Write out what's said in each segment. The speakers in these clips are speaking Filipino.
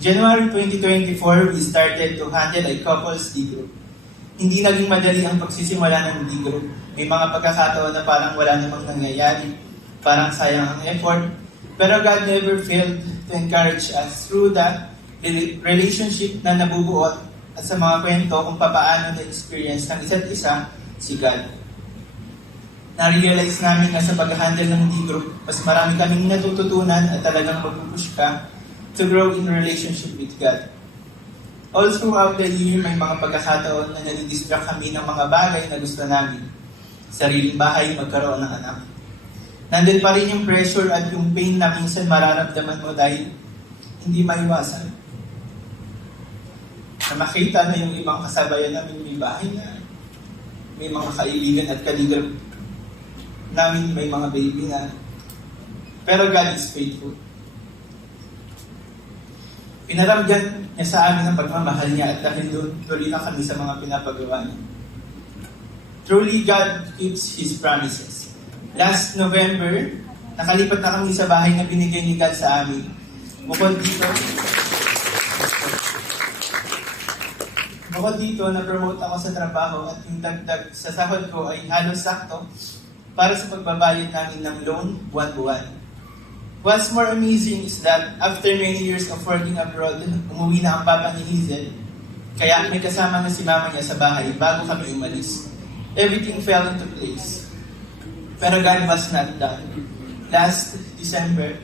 January 2024, we started to handle a couples D group. Hindi naging madali ang pagsisimula ng D group. May mga pagkakataon na parang wala namang nangyayari, parang sayang ang effort. Pero God never failed to encourage us through that relationship na nabubuo at sa mga kwento kung paano na-experience ng isa't isa si God. Na-realize namin na sa pag-handle ng D group, mas marami kaming natututunan at talagang mag-push ka to grow in relationship with God. All throughout the year, may mga pagkakataon na nadidistract kami ng mga bagay na gusto namin. Sariling bahay, magkaroon ng anak. Nandun pa rin yung pressure at yung pain na minsan mararamdaman mo dahil hindi maiwasan. Na makita na yung ibang kasabayan namin may bahay na, may mga kaibigan at kaligab namin, may mga baby na. Pero God is faithful. Pinaramdam niya sa amin ang pagmamahal niya at dahil doon tuloy na kami sa mga pinapagawa niya. Truly, God keeps His promises. Last November, nakalipat na kami sa bahay na binigay ni God sa amin. Bukod dito, na-promote ako sa trabaho at yung dagdag sa sahod ko ay halos sakto para sa pagbabayad namin ng loan buwan-buwan. What's more amazing is that after many years of working abroad, umuwi na ang papa ni Hazel. Kaya may kasama na si mama niya sa bahay bago kami umalis. Everything fell into place. Pero God was not done. Last December,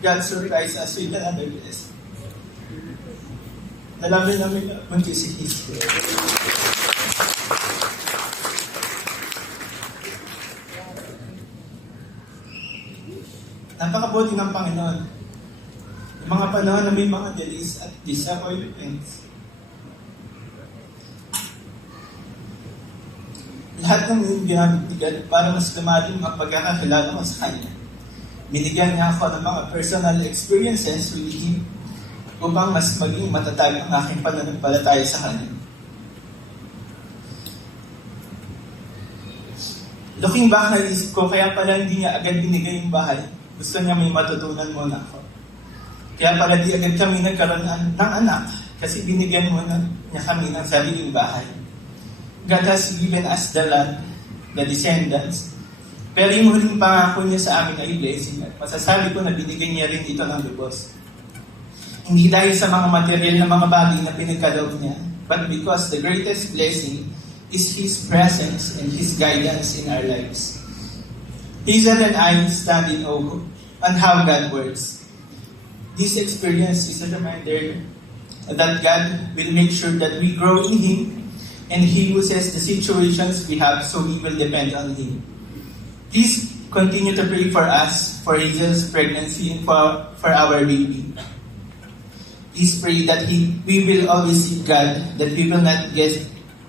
God surprised us with another blessing. Nalaman namin na buntis si Hazel. Napakabuti ng Panginoon. Yung mga panahon na may mga delays at disappointments. Lahat ng yung ginamit ni God para mas lumalim ang pagkakakilala ko sa Kanya. Binigyan niya ako ng mga personal experiences with Him upang mas maging matatag ang aking pananampalataya sa Kanya. Looking back, naisip ko kaya pala hindi niya agad binigay yung bahay. Gusto niya may matutunan muna ako. Kaya pala di agad kami nagkaroon ng anak kasi binigyan muna niya kami ng sariling bahay. God has given us the land, the descendants. Pero yung huling pangako niya sa amin ay blessing. At masasabi ko na binigyan niya rin ito ng lubos. Hindi dahil sa mga material na mga bagay na pinagkaloob niya, but because the greatest blessing is His presence and His guidance in our lives. Hazel and I stand in awe on how God works. This experience is a reminder that God will make sure that we grow in Him and He uses the situations we have so we will depend on Him. Please continue to pray for us, for Hazel's pregnancy, and for our baby. Please pray that we will always seek God, that we will not get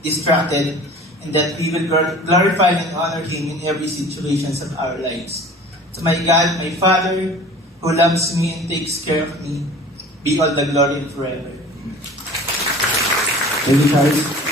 distracted, and that we will glorify and honor Him in every situation of our lives. To my God, my Father, who loves me and takes care of me, be all the glory and forever. Thank you, guys.